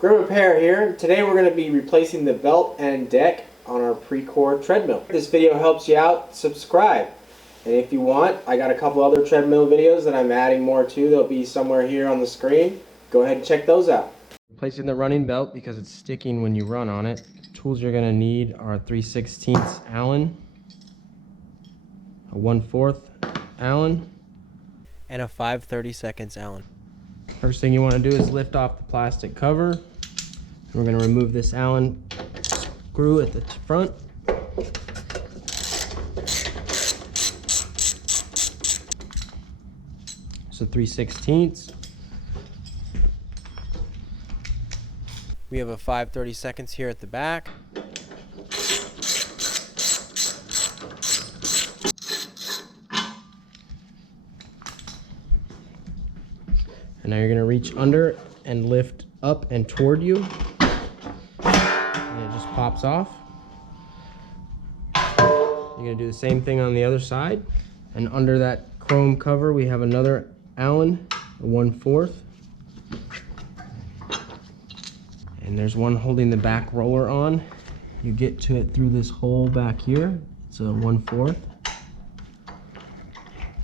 Grim Repair here. Today we're going to be replacing the belt and deck on our Precor treadmill. If this video helps you out, subscribe. And if you want, I got a couple other treadmill videos that I'm adding more to. They'll be somewhere here on the screen. Go ahead and check those out. Replacing the running belt because it's sticking when you run on it. Tools you're going to need are 3/16 Allen, a 1/4 Allen, and a 5/32 Allen. First thing you want to do is lift off the plastic cover. We're going to remove this Allen screw at the front. So 3/16. We have a 5/32 here at the back. And now you're going to reach under and lift up and toward you. And it just pops off. You're going to do the same thing on the other side. And under that chrome cover we have another Allen, a 1/4. And there's one holding the back roller on. You get to it through this hole back here. It's a 1/4.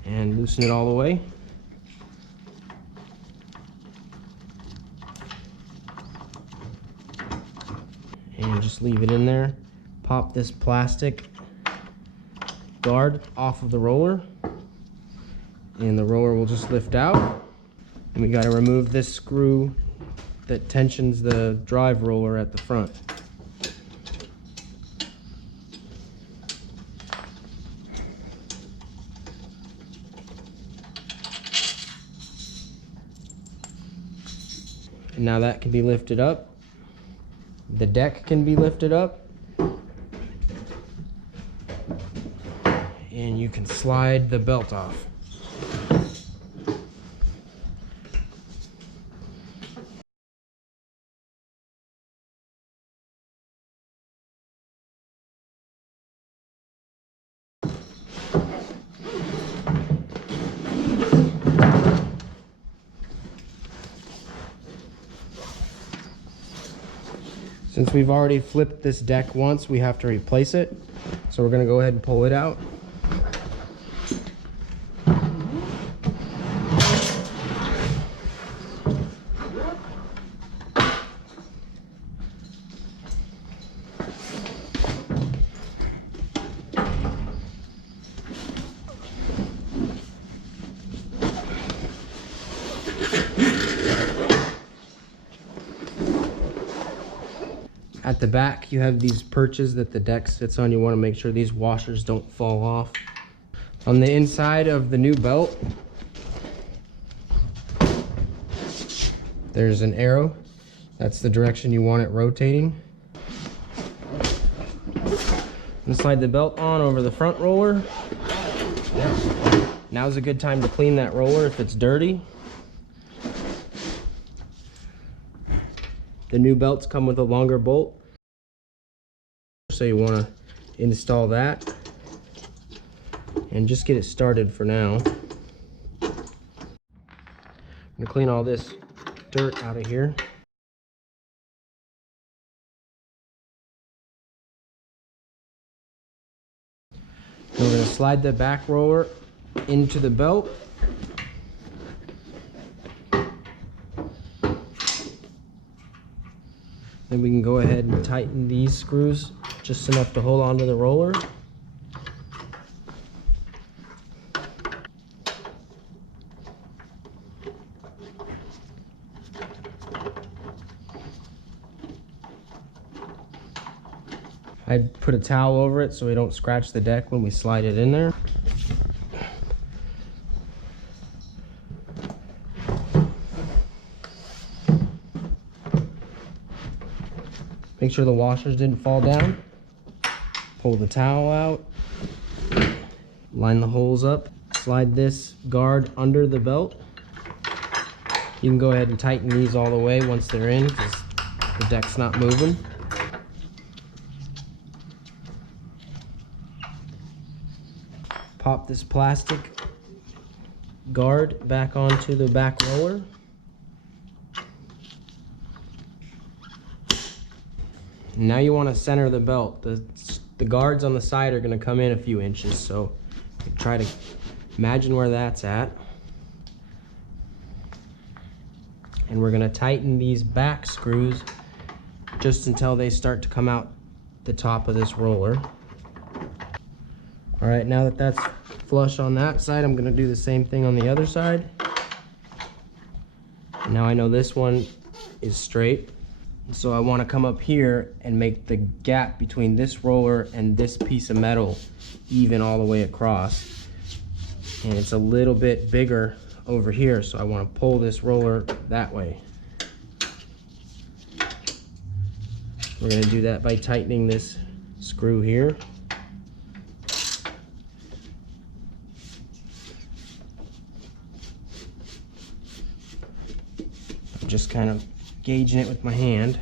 And loosen it all the way. And just leave it in there. Pop this plastic guard off of the roller, and the roller will just lift out. And we got to remove this screw that tensions the drive roller at the front. And now that can be lifted up. The deck can be lifted up, and you can slide the belt off. Since we've already flipped this deck once, we have to replace it. So we're going to go ahead and pull it out. At the back, you have these perches that the deck sits on. You want to make sure these washers don't fall off. On the inside of the new belt, there's an arrow. That's the direction you want it rotating. And slide the belt on over the front roller. Now's a good time to clean that roller if it's dirty. The new belts come with a longer bolt, so you want to install that and just get it started for now. I'm going to clean all this dirt out of here. And we're going to slide the back roller into the belt. Then we can go ahead and tighten these screws just enough to hold onto the roller. I'd put a towel over it so we don't scratch the deck when we slide it in there. Make sure the washers didn't fall down. Pull the towel out. Line the holes up. Slide this guard under the belt. You can go ahead and tighten these all the way once they're in because the deck's not moving. Pop this plastic guard back onto the back roller. Now you want to center the belt. The guards on the side are going to come in a few inches, so try to imagine where that's at. And we're going to tighten these back screws just until they start to come out the top of this roller. All right, now that that's flush on that side, I'm going to do the same thing on the other side. Now I know this one is straight, so I want to come up here and make the gap between this roller and this piece of metal even all the way across. And it's a little bit bigger over here, so I want to pull this roller that way. We're going to do that by tightening this screw here. I'm just kind of gauging it with my hand.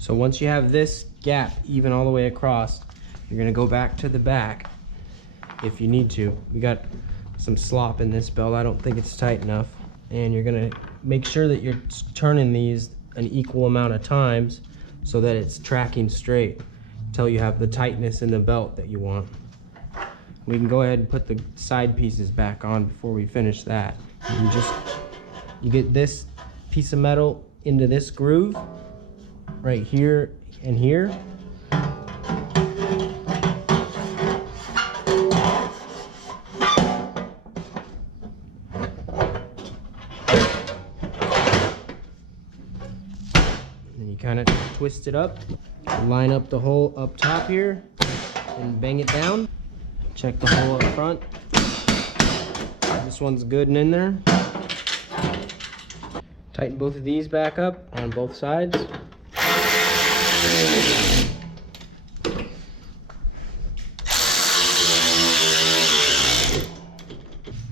So once you have this gap even all the way across, you're going to go back to the back if you need to. We got some slop in this belt. I don't think it's tight enough. And you're going to make sure that you're turning these an equal amount of times so that it's tracking straight until you have the tightness in the belt that you want. We can go ahead and put the side pieces back on before we finish that. You get this piece of metal into this groove right here and here. Then you kind of twist it up, line up the hole up top here, and bang it down. Check the hole up front. This one's good and in there. Tighten both of these back up on both sides.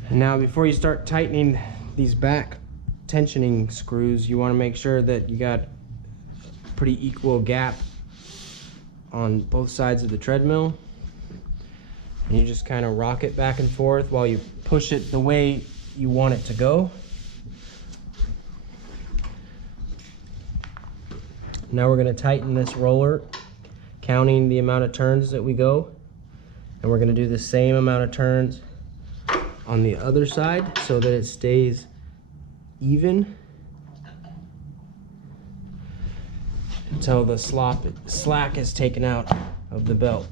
And now before you start tightening these back tensioning screws, you want to make sure that you got a pretty equal gap on both sides of the treadmill. And you just kind of rock it back and forth while you push it the way you want it to go. Now we're going to tighten this roller, counting the amount of turns that we go. And we're going to do the same amount of turns on the other side so that it stays even until the slack is taken out of the belt.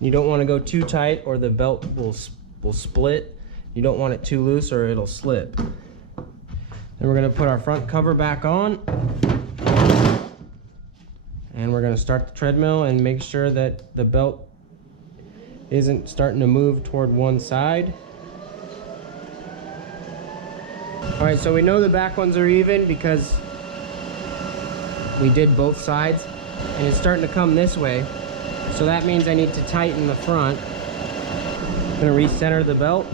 You don't want to go too tight or the belt will split. You don't want it too loose or it'll slip. Then we're going to put our front cover back on, and we're going to start the treadmill and make sure that the belt isn't starting to move toward one side. All right, so we know the back ones are even because we did both sides, and it's starting to come this way. So that means I need to tighten the front. I'm going to recenter the belt.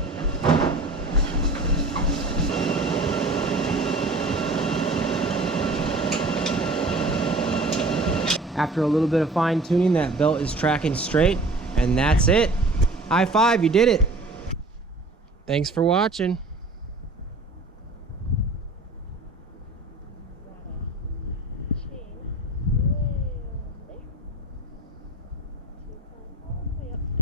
After a little bit of fine tuning, that belt is tracking straight, and that's it. High five, you did it. Thanks for watching.